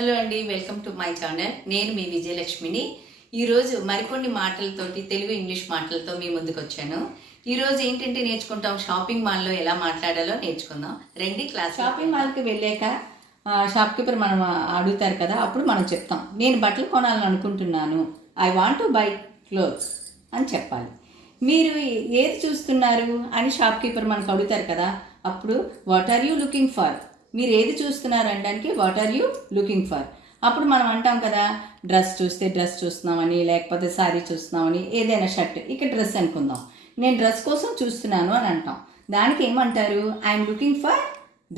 Hello అండి, welcome to my channel. నేను మీ విజయలక్ష్మిని. ఈరోజు మరికొన్ని మాటలతోటి తెలుగు ఇంగ్లీష్ మాటలతో మీ ముందుకు వచ్చాను. ఈరోజు ఏంటంటే నేర్చుకుంటాం, షాపింగ్ మాల్లో ఎలా మాట్లాడాలో నేర్చుకుందాం. రండి క్లాస్. షాపింగ్ మాల్కి వెళ్ళాక షాప్ కీపర్ మనం అడుగుతారు కదా, అప్పుడు మనం చెప్తాం నేను బట్టలు కొనాలని అనుకుంటున్నాను, I want to buy clothes అని చెప్పాలి. మీరు ఏది చూస్తున్నారు అని షాప్ కీపర్ మనకు అడుగుతారు కదా, అప్పుడు what are you looking for, మీరు ఏది చూస్తున్నారు అనడానికి what are you looking for. అప్పుడు మనం అంటాం కదా, డ్రెస్ చూస్తే డ్రెస్ చూస్తున్నామని, లేకపోతే శారీ చూస్తున్నామని, ఏదైనా షర్ట్, ఇక్కడ డ్రెస్ అనుకుందాం, నేను డ్రెస్ కోసం చూస్తున్నాను అని అంటాం. దానికి ఏమంటారు, I'm looking for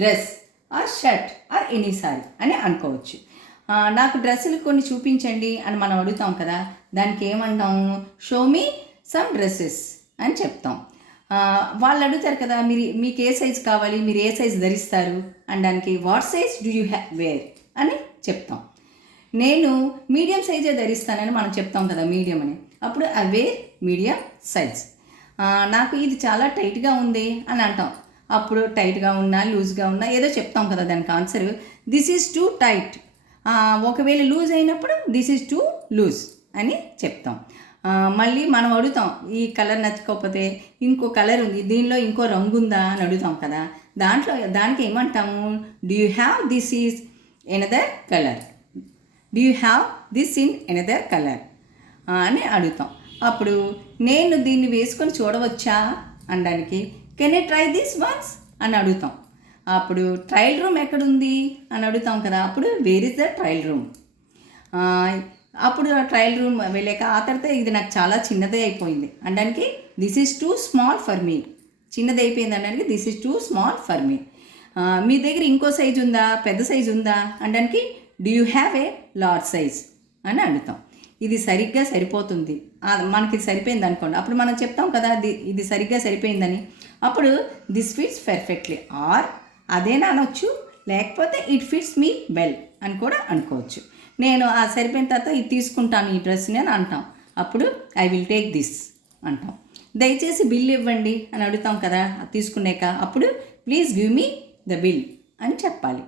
dress are shirt or any sorry అని అనుకోవచ్చు. నాకు డ్రెస్సులు కొన్ని చూపించండి అని మనం అడుగుతాం కదా, దానికి ఏమంటాము, షో మీ సమ్ డ్రెస్సెస్ అని చెప్తాం. వాళ్ళు అడుగుతారు కదా, మీకు ఏ సైజు కావాలి, మీరు ఏ సైజు ధరిస్తారు అనడానికి what size do you wear అని చెప్తాం. నేను మీడియం సైజే ధరిస్తానని మనం చెప్తాం కదా, మీడియం అని. అప్పుడు ఐ వేర్ మీడియం సైజ్. నాకు ఇది చాలా టైట్గా ఉంది అని అంటాం. అప్పుడు టైట్గా ఉన్నా లూజ్గా ఉన్నా ఏదో చెప్తాం కదా, దానికి answer this is two tight. ఒకవేళ లూజ్ అయినప్పుడు దిస్ ఈజ్ టూ లూజ్ అని చెప్తాం. మళ్ళీ మనం అడుగుతాం, ఈ కలర్ నచ్చకపోతే ఇంకో కలర్ ఉంది, దీనిలో ఇంకో రంగు ఉందా అని అడుగుతాం కదా, దానికి ఏమంటాము, do you have this is another colour, do you have this in another colour అని అడుగుతాం. అప్పుడు నేను దీన్ని వేసుకొని చూడవచ్చా అనడానికి can I try this once అని అడుగుతాం. అప్పుడు ట్రయల్ రూమ్ ఎక్కడుంది అని అడుగుతాం కదా, అప్పుడు where is the trial room. అప్పుడు ఆ ట్రయల్ రూమ్ వెళ్ళాక ఆ తర్వాత ఇది నాకు చాలా చిన్నదే అయిపోయింది అనడానికి this is too small for me, చిన్నది అయిపోయింది అనడానికి this is too small for me. మీ దగ్గర ఇంకో సైజు ఉందా, పెద్ద సైజు ఉందా అనడానికి do you have a large size అని అడుగుతాం. ఇది సరిగ్గా సరిపోతుంది, మనకి ఇది సరిపోయింది అనుకోండి, అప్పుడు మనం చెప్తాం కదా ఇది సరిగ్గా సరిపోయిందని. అప్పుడు దిస్ ఫిట్స్ పర్ఫెక్ట్లీ, ఆర్ అదేనా అనొచ్చు, లేకపోతే ఇట్ ఫిట్స్ మీ వెల్ అని కూడా అనుకోవచ్చు. నేను ఆ సరిపోయిన తర్వాత ఇది తీసుకుంటాను ఈ డ్రెస్ని అని అంటాం. అప్పుడు ఐ విల్ టేక్ దిస్ అంటాం. దయచేసి బిల్ ఇవ్వండి అని అడుగుతాం కదా తీసుకున్నాక, అప్పుడు please give me the bill అని చెప్పాలి.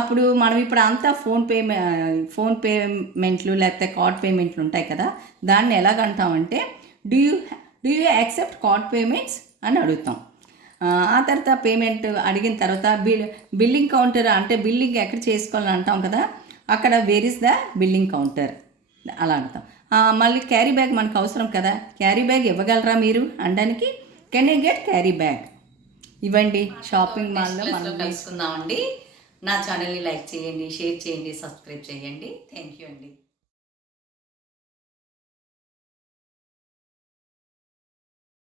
అప్పుడు మనం ఇప్పుడు అంతా ఫోన్ పేమెంట్లు లేకపోతే కార్డ్ పేమెంట్లు ఉంటాయి కదా, దాన్ని ఎలాగంటామంటే do you accept card payments అని అడుగుతాం. ఆ తర్వాత పేమెంట్ అడిగిన తర్వాత బిల్లింగ్ కౌంటర్ అంటే బిల్లింగ్ ఎక్కడ చేసుకోవాలని అంటాం కదా, అక్కడ where is the billing counter అలా అంటాం. మళ్ళీ క్యారీ బ్యాగ్ మనకు అవసరం కదా, క్యారీ బ్యాగ్ ఇవ్వగలరా మీరు అనడానికి can I get carry bag. ఇవ్వండి. షాపింగ్ మాల్లో మనం కలుసుకుందామండి. నా ఛానల్ని లైక్ చేయండి, షేర్ చేయండి, సబ్స్క్రైబ్ చేయండి. థ్యాంక్ యూ అండి.